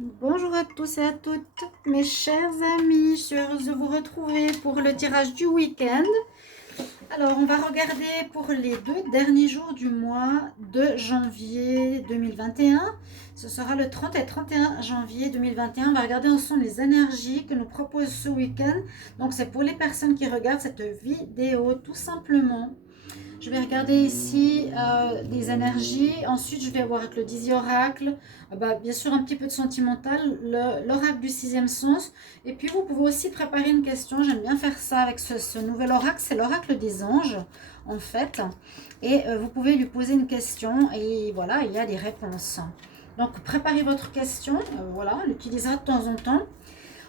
Bonjour à tous et à toutes, mes chers amis, je suis heureuse de vous retrouver pour le tirage du week-end. Alors, on va regarder pour les 2 derniers jours du mois de janvier 2021. Ce sera le 30 et 31 janvier 2021. On va regarder ensemble les énergies que nous propose ce week-end. Donc, c'est pour les personnes qui regardent cette vidéo, tout simplement. Je vais regarder ici des énergies. Ensuite, je vais voir avec le Dizzy Oracle. Bien sûr, un petit peu de sentimental. L'oracle du sixième sens. Et puis, vous pouvez aussi préparer une question. J'aime bien faire ça avec ce nouvel oracle. C'est l'oracle des anges, en fait. Et vous pouvez lui poser une question. Et voilà, il y a des réponses. Donc, préparez votre question. Voilà, on l'utilisera de temps en temps.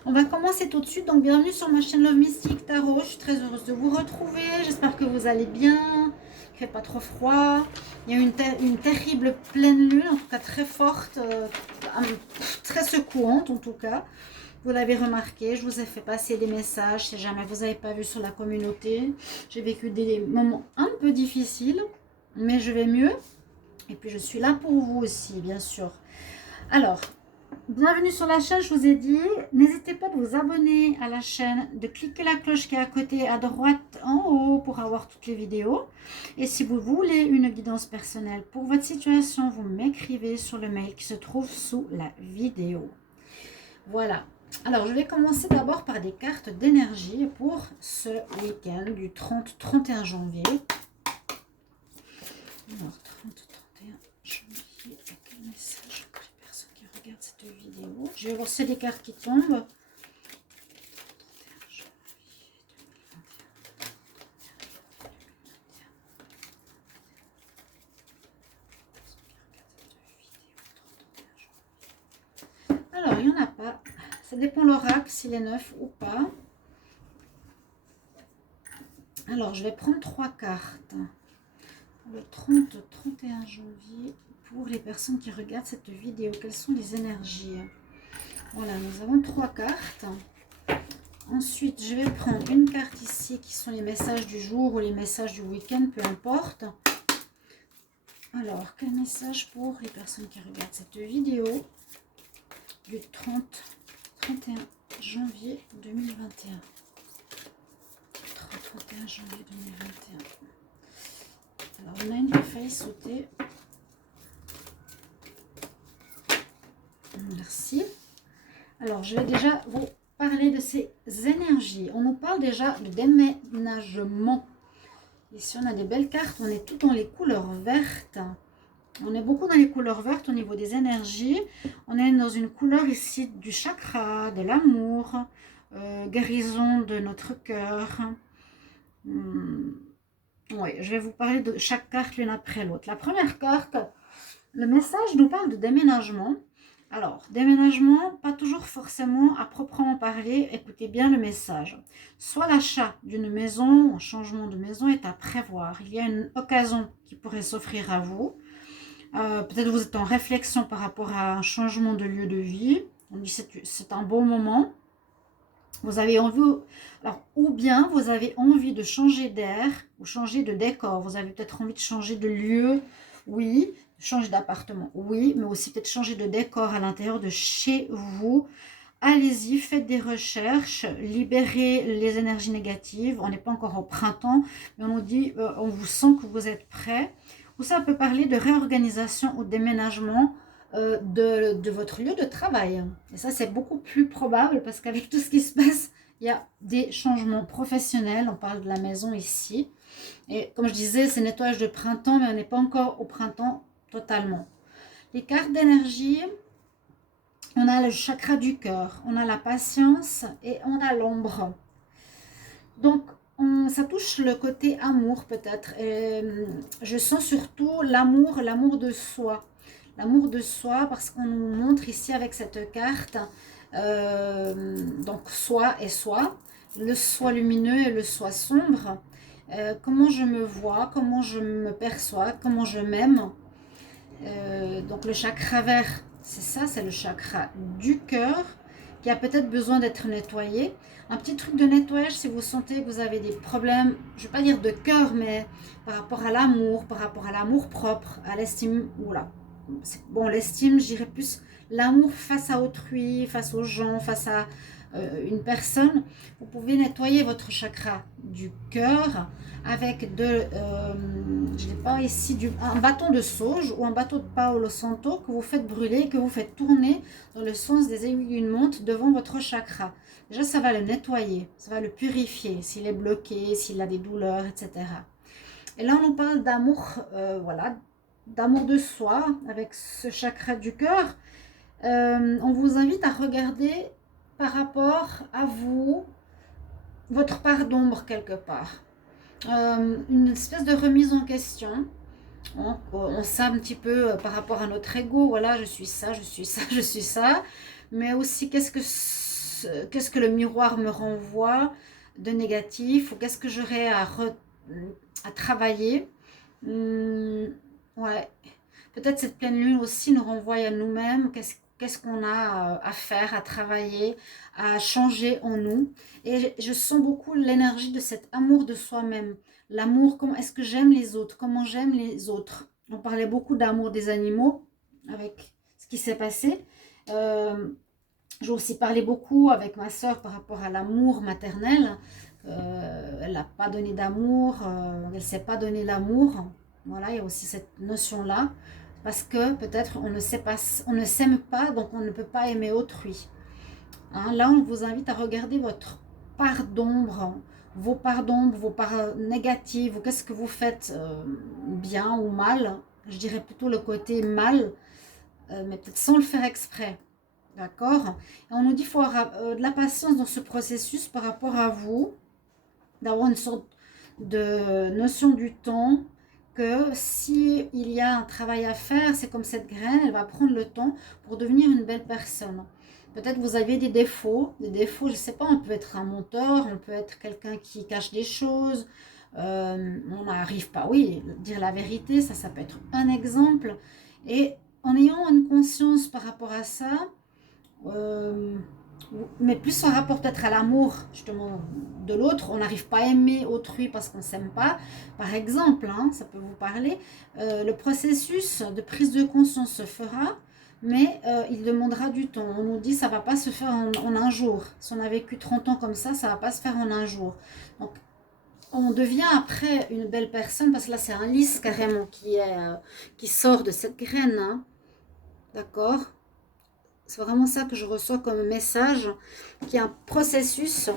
On va commencer tout de suite. Donc, bienvenue sur ma chaîne Love Mystique Tarot. Je suis très heureuse de vous retrouver. J'espère que vous allez bien. Il ne fait pas trop froid. Il y a une terrible pleine lune, en tout cas très forte, très secouante en tout cas. Vous l'avez remarqué, je vous ai fait passer des messages si jamais vous n'avez pas vu sur la communauté. J'ai vécu des moments un peu difficiles, mais je vais mieux. Et puis je suis là pour vous aussi, bien sûr. Alors, bienvenue sur la chaîne, je vous ai dit, n'hésitez pas de vous abonner à la chaîne, de cliquer la cloche qui est à côté, à droite, en haut pour avoir toutes les vidéos. Et si vous voulez une guidance personnelle pour votre situation, vous m'écrivez sur le mail qui se trouve sous la vidéo. Voilà. Alors, je vais commencer d'abord par des cartes d'énergie pour ce week-end du 30-31 janvier. Alors, 30-31 janvier, quel message pour les personnes qui regardent cette vidéo. Je vais voir si c'est des cartes qui tombent. 31 janvier 2021. Alors, il n'y en a pas. Ça dépend l'oracle, s'il est neuf ou pas. Alors, je vais prendre 3 cartes. Le 30-31 janvier, pour les personnes qui regardent cette vidéo, quelles sont les énergies? Voilà, nous avons 3 cartes. Ensuite, je vais prendre une carte ici qui sont les messages du jour ou les messages du week-end, peu importe. Alors, quel message pour les personnes qui regardent cette vidéo du 30-31 janvier 2021? 31 janvier 2021. Alors, on a une qui a failli sauter. Merci. Alors, je vais déjà vous parler de ces énergies. On nous parle déjà de déménagement. Ici, on a des belles cartes. On est tout dans les couleurs vertes. On est beaucoup dans les couleurs vertes au niveau des énergies. On est dans une couleur ici du chakra, de l'amour, guérison de notre cœur. Oui, je vais vous parler de chaque carte l'une après l'autre. La première carte, le message nous parle de déménagement. Alors, déménagement, pas toujours forcément à proprement parler, écoutez bien le message. Soit l'achat d'une maison, un changement de maison est à prévoir. Il y a une occasion qui pourrait s'offrir à vous. Peut-être vous êtes en réflexion par rapport à un changement de lieu de vie. On dit c'est un bon moment. Vous avez envie, alors, ou bien vous avez envie de changer d'air ou changer de décor. Vous avez peut-être envie de changer de lieu, oui, changer d'appartement, oui, mais aussi peut-être changer de décor à l'intérieur de chez vous. Allez-y, faites des recherches, libérez les énergies négatives. On n'est pas encore au printemps, mais on nous dit, on vous sent que vous êtes prêt. Ou ça peut parler de réorganisation ou déménagement de votre lieu de travail. Et ça, c'est beaucoup plus probable parce qu'avec tout ce qui se passe, il y a des changements professionnels. On parle de la maison ici. Et comme je disais, c'est nettoyage de printemps, mais on n'est pas encore au printemps totalement. Les cartes d'énergie, on a le chakra du cœur, on a la patience et on a l'ombre. Donc, ça touche le côté amour peut-être. Je sens surtout l'amour de soi. L'amour de soi parce qu'on nous montre ici avec cette carte, donc soi et soi, le soi lumineux et le soi sombre. Comment je me vois, comment je me perçois, comment je m'aime. Donc le chakra vert, c'est ça, c'est le chakra du cœur qui a peut-être besoin d'être nettoyé. Un petit truc de nettoyage si vous sentez que vous avez des problèmes, je ne vais pas dire de cœur, mais par rapport à l'amour, par rapport à l'amour propre, à l'estime, oula. Bon, l'estime, je dirais plus l'amour face à autrui, face aux gens, face à une personne, vous pouvez nettoyer votre chakra du cœur avec je n'ai pas ici, un bâton de sauge ou un bâton de Palo Santo que vous faites brûler, que vous faites tourner dans le sens des aiguilles d'une montre devant votre chakra. Déjà, ça va le nettoyer, ça va le purifier s'il est bloqué, s'il a des douleurs, etc. Et là, on nous parle d'amour, voilà, d'amour de soi avec ce chakra du cœur. On vous invite à regarder par rapport à vous, votre part d'ombre quelque part. Une espèce de remise en question. On sait un petit peu par rapport à notre ego, voilà, je suis ça, je suis ça, je suis ça. Mais aussi, qu'est-ce que le miroir me renvoie de négatif, ou qu'est-ce que j'aurais à travailler. Ouais. Peut-être cette pleine lune aussi nous renvoie à nous-mêmes, qu'est-ce qu'on a à faire, à travailler, à changer en nous. Et je sens beaucoup l'énergie de cet amour de soi-même. L'amour, comment est-ce que j'aime les autres, comment j'aime les autres. On parlait beaucoup d'amour des animaux avec ce qui s'est passé. J'ai aussi parlé beaucoup avec ma soeur par rapport à l'amour maternel. Elle n'a pas donné d'amour, elle ne s'est pas donné l'amour. Voilà, il y a aussi cette notion-là. Parce que peut-être on ne sait pas, on ne s'aime pas, donc on ne peut pas aimer autrui. Hein, là, on vous invite à regarder votre part d'ombre, vos parts négatives, ou qu'est-ce que vous faites bien ou mal. Je dirais plutôt le côté mal, mais peut-être sans le faire exprès. D'accord? Et on nous dit qu'il faut avoir de la patience dans ce processus par rapport à vous, d'avoir une sorte de notion du temps, que si il y a un travail à faire, c'est comme cette graine, elle va prendre le temps pour devenir une belle personne. Peut-être vous avez des défauts, je ne sais pas, on peut être un menteur, on peut être quelqu'un qui cache des choses, on n'arrive pas, oui, dire la vérité, ça peut être un exemple. Et en ayant une conscience par rapport à ça, mais plus on rapporte peut-être à l'amour justement de l'autre, on n'arrive pas à aimer autrui parce qu'on ne s'aime pas, par exemple, hein, ça peut vous parler, le processus de prise de conscience se fera, mais il demandera du temps. On nous dit ça ne va pas se faire en un jour. Si on a vécu 30 ans comme ça ne va pas se faire en un jour. Donc on devient après une belle personne, parce que là c'est un lys carrément qui sort de cette graine, hein. D'accord? C'est vraiment ça que je reçois comme message, qui est un processus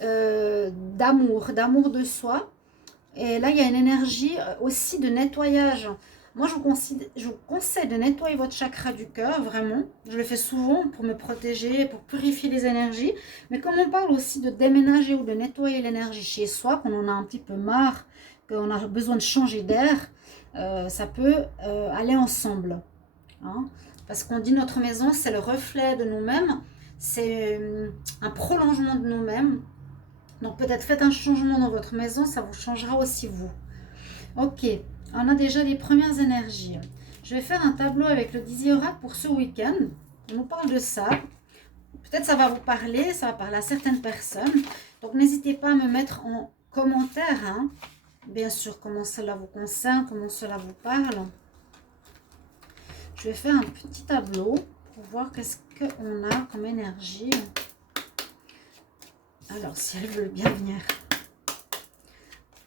d'amour de soi. Et là, il y a une énergie aussi de nettoyage. Moi, je vous conseille de nettoyer votre chakra du cœur, vraiment. Je le fais souvent pour me protéger, pour purifier les énergies. Mais comme on parle aussi de déménager ou de nettoyer l'énergie chez soi, qu'on en a un petit peu marre, qu'on a besoin de changer d'air, ça peut aller ensemble. Hein. Parce qu'on dit notre maison, c'est le reflet de nous-mêmes, c'est un prolongement de nous-mêmes. Donc peut-être faites un changement dans votre maison, ça vous changera aussi vous. Ok, on a déjà les premières énergies. Je vais faire un tableau avec le Dizzy Oracle pour ce week-end. On nous parle de ça. Peut-être ça va vous parler, ça va parler à certaines personnes. Donc n'hésitez pas à me mettre en commentaire, hein, bien sûr, comment cela vous concerne, comment cela vous parle. Je vais faire un petit tableau pour voir qu'est-ce qu'on a comme énergie. Alors, si elle veut bien venir.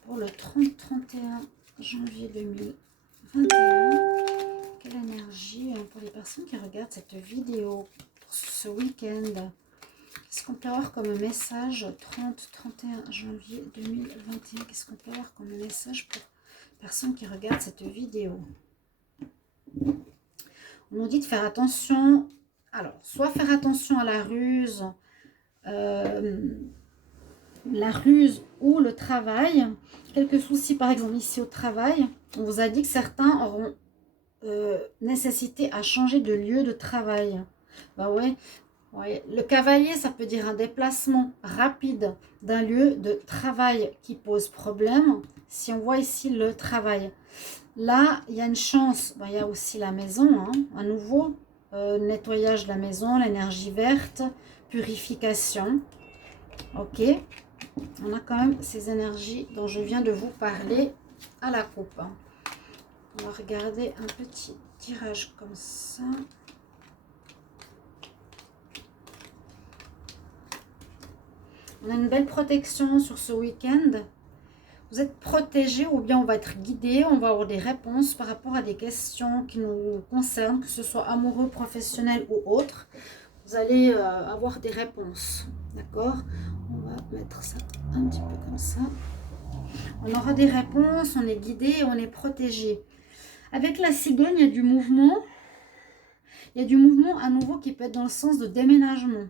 Pour le 30-31 janvier 2021, quelle énergie pour les personnes qui regardent cette vidéo pour ce week-end? Qu'est-ce qu'on peut avoir comme message 30-31 janvier 2021? Qu'est-ce qu'on peut avoir comme message pour les personnes qui regardent cette vidéo? On nous dit de faire attention, alors, soit faire attention à la ruse ou le travail. Quelques soucis, par exemple, ici au travail. On vous a dit que certains auront nécessité à changer de lieu de travail. Bah ouais, ouais. Le cavalier, ça peut dire un déplacement rapide d'un lieu de travail qui pose problème. Si on voit ici le travail. Là, il y a une chance, il y a aussi la maison, hein, à nouveau, nettoyage de la maison, l'énergie verte, purification. Ok, on a quand même ces énergies dont je viens de vous parler à la coupe. Hein. On va regarder un petit tirage comme ça. On a une belle protection sur ce week-end. Vous êtes protégé ou bien on va être guidé, on va avoir des réponses par rapport à des questions qui nous concernent, que ce soit amoureux, professionnel ou autre. Vous allez avoir des réponses, d'accord? On va mettre ça un petit peu comme ça. On aura des réponses, on est guidé et on est protégé. Avec la cigogne, il y a du mouvement. Il y a du mouvement à nouveau qui peut être dans le sens de déménagement,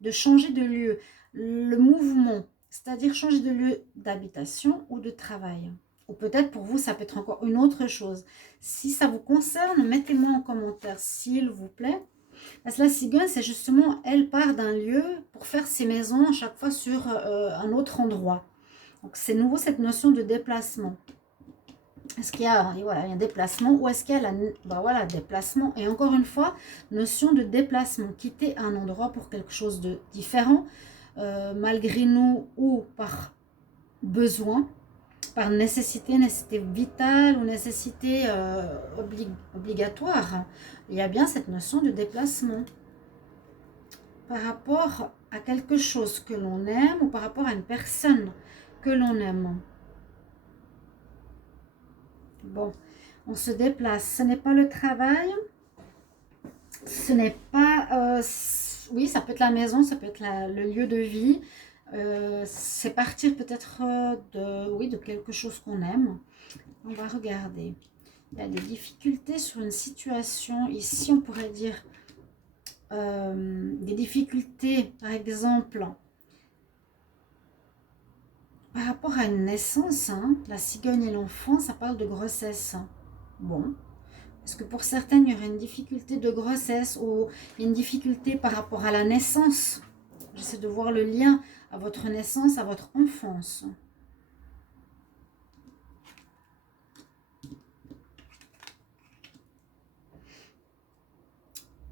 de changer de lieu. Le mouvement, c'est-à-dire changer de lieu d'habitation ou de travail. Ou peut-être pour vous, ça peut être encore une autre chose. Si ça vous concerne, mettez-moi en commentaire, s'il vous plaît. Parce que la cigogne, c'est justement, elle part d'un lieu pour faire ses maisons à chaque fois sur un autre endroit. Donc c'est nouveau cette notion de déplacement. Est-ce qu'il y a, voilà, il y a un déplacement ou est-ce qu'il y a voilà, déplacement? Et encore une fois, notion de déplacement, quitter un endroit pour quelque chose de différent, malgré nous ou par besoin, par nécessité vitale ou nécessité obligatoire. Il y a bien cette notion de déplacement par rapport à quelque chose que l'on aime ou par rapport à une personne que l'on aime. Bon, on se déplace. Ce n'est pas le travail. Ce n'est pas... oui, ça peut être la maison, ça peut être le lieu de vie. C'est partir peut-être de quelque chose qu'on aime. On va regarder. Il y a des difficultés sur une situation. Ici, on pourrait dire des difficultés, par exemple, par rapport à une naissance. Hein, la cigogne et l'enfant, ça parle de grossesse. Bon. Est-ce que pour certaines, il y aurait une difficulté de grossesse ou une difficulté par rapport à la naissance? J'essaie de voir le lien à votre naissance, à votre enfance.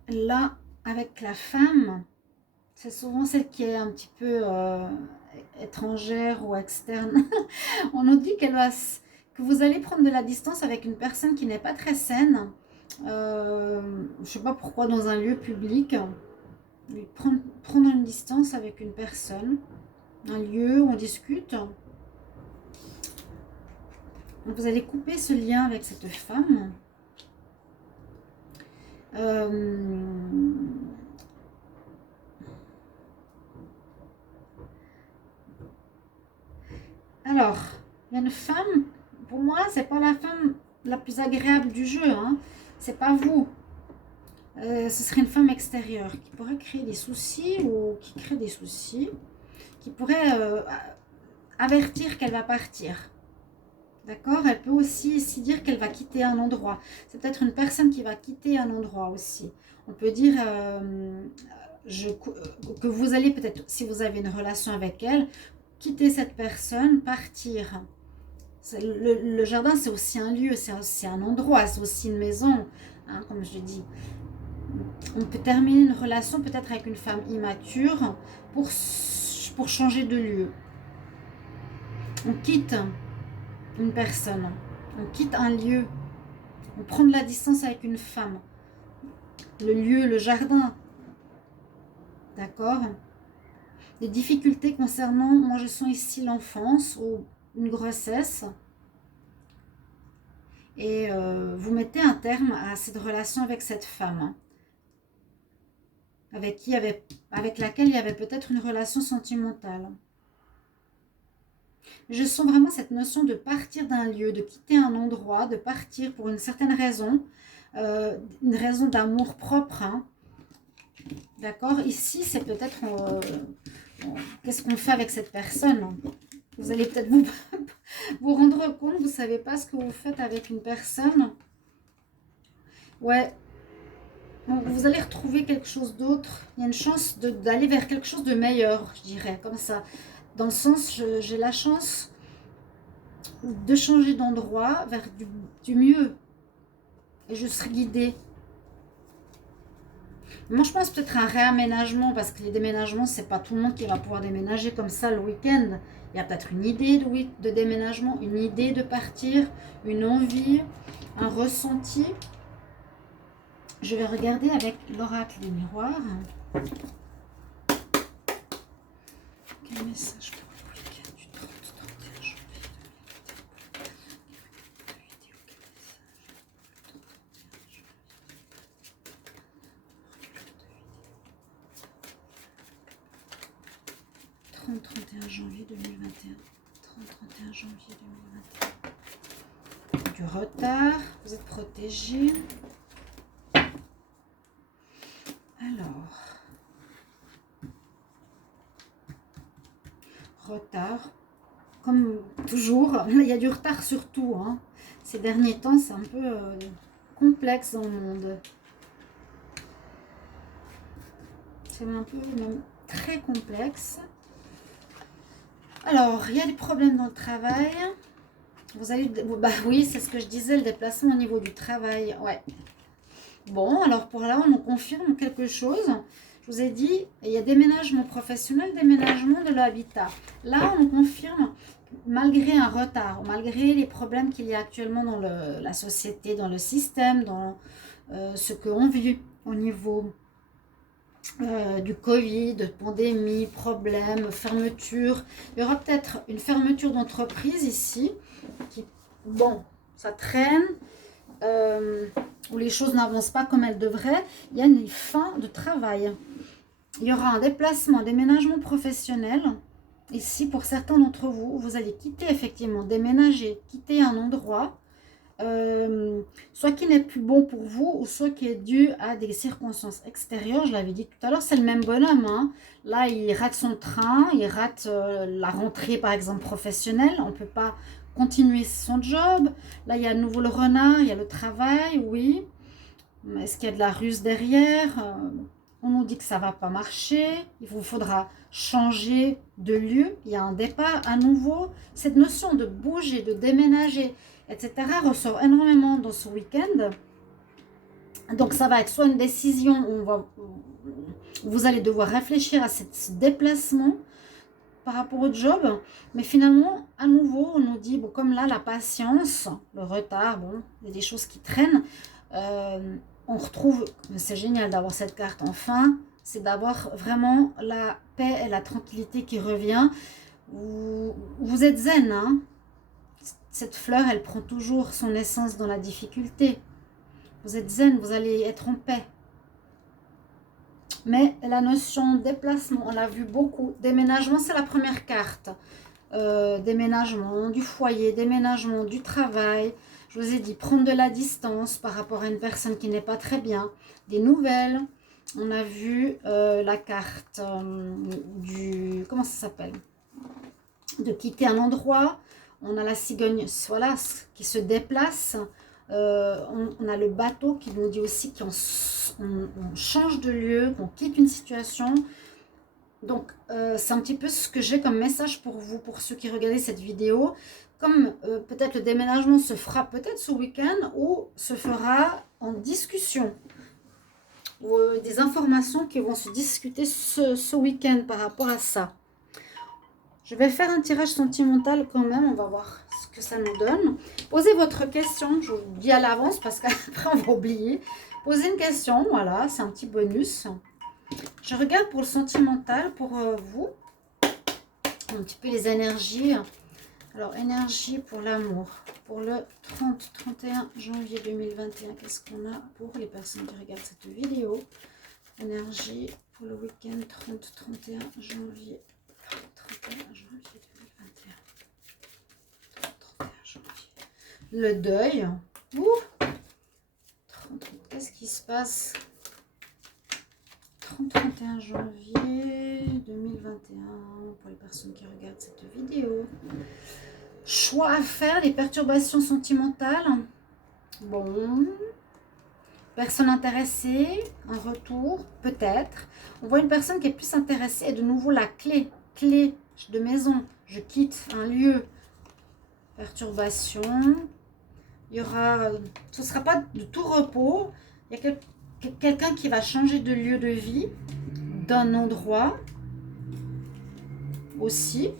Là, avec la femme, c'est souvent celle qui est un petit peu étrangère ou externe. On nous dit que vous allez prendre de la distance avec une personne qui n'est pas très saine. Je ne sais pas pourquoi dans un lieu public. Prendre une distance avec une personne. Un lieu où on discute. Vous allez couper ce lien avec cette femme. Alors, il y a une femme, pour moi, c'est pas la femme la plus agréable du jeu, hein. C'est pas vous. Ce serait une femme extérieure qui pourrait créer des soucis ou qui crée des soucis, qui pourrait avertir qu'elle va partir. D'accord? Elle peut aussi dire qu'elle va quitter un endroit. C'est peut-être une personne qui va quitter un endroit aussi. On peut dire que vous allez peut-être, si vous avez une relation avec elle, quitter cette personne, partir. Le jardin, c'est aussi un lieu, c'est aussi un endroit, c'est aussi une maison, hein, comme je dis. On peut terminer une relation peut-être avec une femme immature pour changer de lieu. On quitte une personne, on quitte un lieu, on prend de la distance avec une femme. Le lieu, le jardin, d'accord? Des difficultés concernant, moi je sens ici l'enfance ou une grossesse. Et vous mettez un terme à cette relation avec cette femme. Avec laquelle il y avait peut-être une relation sentimentale. Je sens vraiment cette notion de partir d'un lieu, de quitter un endroit, de partir pour une certaine raison, une raison d'amour propre. Hein. D'accord? Ici, c'est peut-être... qu'est-ce qu'on fait avec cette personne? Vous allez peut-être vous rendre compte, vous ne savez pas ce que vous faites avec une personne. Ouais. Donc, vous allez retrouver quelque chose d'autre. Il y a une chance d'aller vers quelque chose de meilleur, je dirais, comme ça. Dans le sens, j'ai la chance de changer d'endroit vers du mieux. Et je serai guidée. Moi, je pense peut-être un réaménagement, parce que les déménagements, c'est pas tout le monde qui va pouvoir déménager comme ça le week-end. Il y a peut-être une idée de déménagement, une idée de partir, une envie, un ressenti. Je vais regarder avec l'oracle des miroirs. Quel message pour le week-end du 30-31 janvier 30-31 janvier 2021. 30-31 janvier 2021. Du retard, vous êtes protégé. Alors, retard, comme toujours, il y a du retard surtout. Hein. Ces derniers temps, c'est un peu complexe dans le monde. C'est un peu même très complexe. Alors, il y a des problèmes dans le travail. Vous allez, bah oui, c'est ce que je disais, le déplacement au niveau du travail. Ouais. Bon, alors pour là, on nous confirme quelque chose. Je vous ai dit, il y a déménagement professionnel, déménagement de l'habitat. Là, on nous confirme, malgré un retard, malgré les problèmes qu'il y a actuellement dans la société, dans le système, dans ce qu'on vit au niveau du Covid, de pandémie, problèmes, fermeture. Il y aura peut-être une fermeture d'entreprise ici, qui, bon, ça traîne, où les choses n'avancent pas comme elles devraient. Il y a une fin de travail. Il y aura un déplacement, un déménagement professionnel. Ici, pour certains d'entre vous, vous allez quitter effectivement, déménager, quitter un endroit, soit qui n'est plus bon pour vous, ou soit qui est dû à des circonstances extérieures. Je l'avais dit tout à l'heure, c'est le même bonhomme. Hein. Là, il rate son train, il rate la rentrée, par exemple, professionnelle. On ne peut pas continuer son job. Là, il y a à nouveau le renard, il y a le travail, oui. Est-ce qu'il y a de la ruse derrière? On nous dit que ça ne va pas marcher. Il vous faudra changer de lieu. Il y a un départ à nouveau. Cette notion de bouger, de déménager, etc. ressort énormément dans ce week-end. Donc ça va être soit une décision où vous allez devoir réfléchir à ce déplacement par rapport au job, mais finalement à nouveau on nous dit, bon, comme là la patience, le retard, bon, il y a des choses qui traînent, on retrouve, c'est génial d'avoir cette carte enfin, c'est d'avoir vraiment la paix et la tranquillité qui revient. Vous êtes zen, hein. Cette fleur, elle prend toujours son essence dans la difficulté. Vous êtes zen, vous allez être en paix. Mais la notion de déplacement, on l'a vu beaucoup. Déménagement, c'est la première carte. Déménagement du foyer, déménagement du travail. Je vous ai dit, prendre de la distance par rapport à une personne qui n'est pas très bien. Des nouvelles. On a vu la carte du... Comment ça s'appelle? De quitter un endroit. On a la cigogne, voilà, qui se déplace. On a le bateau qui nous dit aussi qu'on change de lieu, qu'on quitte une situation. Donc, c'est un petit peu ce que j'ai comme message pour vous, pour ceux qui regardent cette vidéo. Comme peut-être le déménagement se fera peut-être ce week-end ou se fera en discussion. Ou des informations qui vont se discuter ce week-end par rapport à ça. Je vais faire un tirage sentimental quand même, on va voir ce que ça nous donne. Posez votre question, je vous le dis à l'avance parce qu'après on va oublier. Posez une question, voilà, c'est un petit bonus. Je regarde pour le sentimental, pour vous, un petit peu les énergies. Alors, énergie pour l'amour, pour le 30-31 janvier 2021, qu'est-ce qu'on a pour les personnes qui regardent cette vidéo? Énergie pour le week-end 30-31 janvier. 31 janvier 2021. 31 janvier. Le deuil. Qu'est-ce qui se passe? 30-31 janvier 2021 pour les personnes qui regardent cette vidéo. Choix à faire, les perturbations sentimentales. Bon. Personne intéressée, un retour, peut-être. On voit une personne qui est plus intéressée et de nouveau la clé de maison. Je quitte un lieu. Perturbation. Il y aura, ce ne sera pas de tout repos. Il y a quelqu'un qui va changer de lieu de vie, d'un endroit aussi.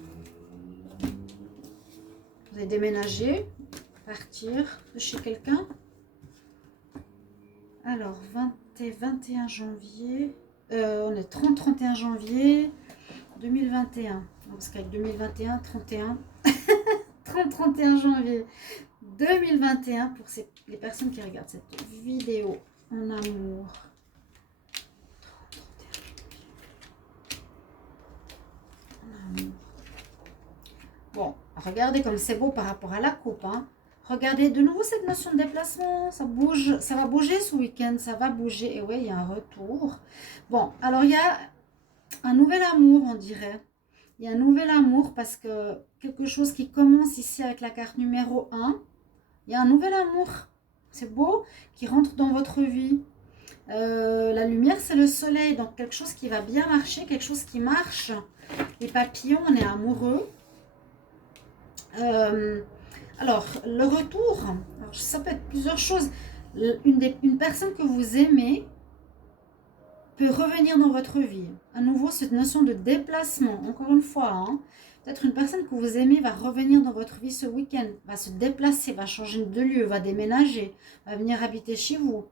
Vous allez déménager, partir de chez quelqu'un. Alors, 20 et 21 janvier, on est 30-31 janvier 2021. Parce qu'avec 2021, 31, 30, 31 janvier 2021, pour les personnes qui regardent cette vidéo en amour. Bon, regardez comme c'est beau par rapport à la coupe. Hein. Regardez de nouveau cette notion de déplacement. Ça bouge, ça va bouger ce week-end, ça va bouger. Et oui, il y a un retour. Bon, alors il y a un nouvel amour, on dirait. Il y a un nouvel amour parce que quelque chose qui commence ici avec la carte numéro 1. Il y a un nouvel amour, c'est beau, qui rentre dans votre vie. La lumière, c'est le soleil, donc quelque chose qui va bien marcher, quelque chose qui marche. Les papillons, on est amoureux. Alors, le retour, alors ça peut être plusieurs choses. Une personne que vous aimez peut revenir dans votre vie. À nouveau, cette notion de déplacement, encore une fois, hein, peut-être une personne que vous aimez va revenir dans votre vie ce week-end, va se déplacer, va changer de lieu, va déménager, va venir habiter chez vous.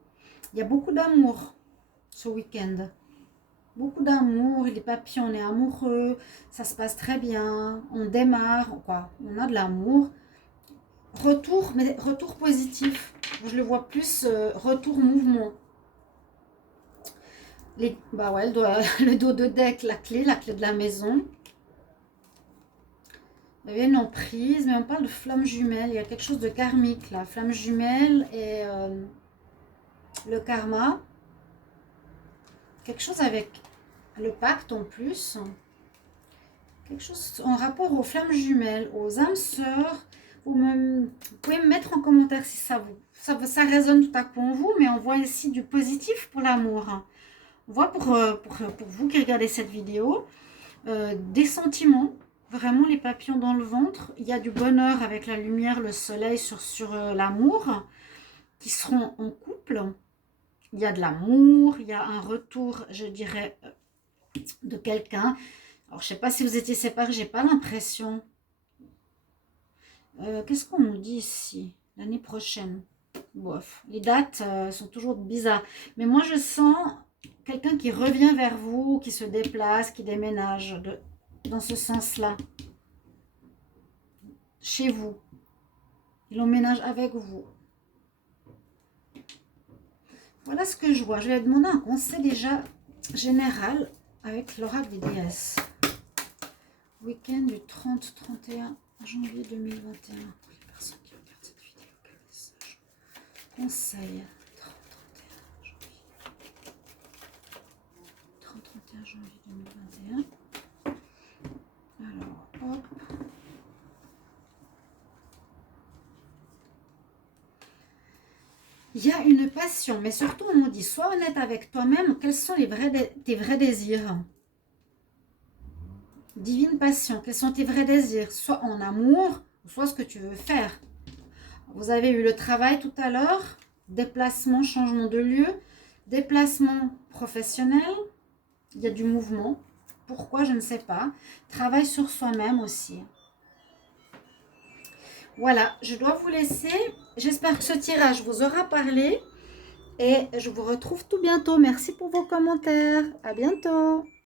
Il y a beaucoup d'amour ce week-end. Beaucoup d'amour, les papillons, on est amoureux, ça se passe très bien, on démarre, quoi, on a de l'amour. Retour, mais retour positif. Je le vois plus retour mouvement. Bah ouais, le dos de deck, la clé de la maison. Il y avait une emprise, mais on parle de flamme jumelle. Il y a quelque chose de karmique là. Flamme jumelle et le karma. Quelque chose avec le pacte en plus. Quelque chose en rapport aux flammes jumelles, aux âmes sœurs. Vous pouvez me mettre en commentaire si ça résonne tout à coup en vous, mais on voit ici du positif pour l'amour. On voit pour vous qui regardez cette vidéo, des sentiments, vraiment les papillons dans le ventre. Il y a du bonheur avec la lumière, le soleil sur l'amour, qui seront en couple. Il y a de l'amour, il y a un retour, je dirais, de quelqu'un. Alors, je ne sais pas si vous étiez séparés, j'ai pas l'impression. Qu'est-ce qu'on nous dit ici? L'année prochaine. Bof, les dates sont toujours bizarres. Mais moi, je sens quelqu'un qui revient vers vous, qui se déplace, qui déménage dans ce sens-là. Chez vous. Il emménage avec vous. Voilà ce que je vois. Je vais demander un conseil déjà général avec l'oracle des déesses. Week-end du 30-31 janvier 2021. Pour les personnes qui regardent cette vidéo, quel message? Conseil 30-31 janvier 2021. Alors, hop. Il y a une passion, mais surtout on nous dit, sois honnête avec toi-même, quels sont tes vrais désirs? Divine passion, quels sont tes vrais désirs? Soit en amour, soit ce que tu veux faire. Vous avez eu le travail tout à l'heure, déplacement, changement de lieu, déplacement professionnel, il y a du mouvement. Pourquoi, je ne sais pas. Travail sur soi-même aussi. Voilà, je dois vous laisser. J'espère que ce tirage vous aura parlé. Et je vous retrouve tout bientôt. Merci pour vos commentaires. À bientôt.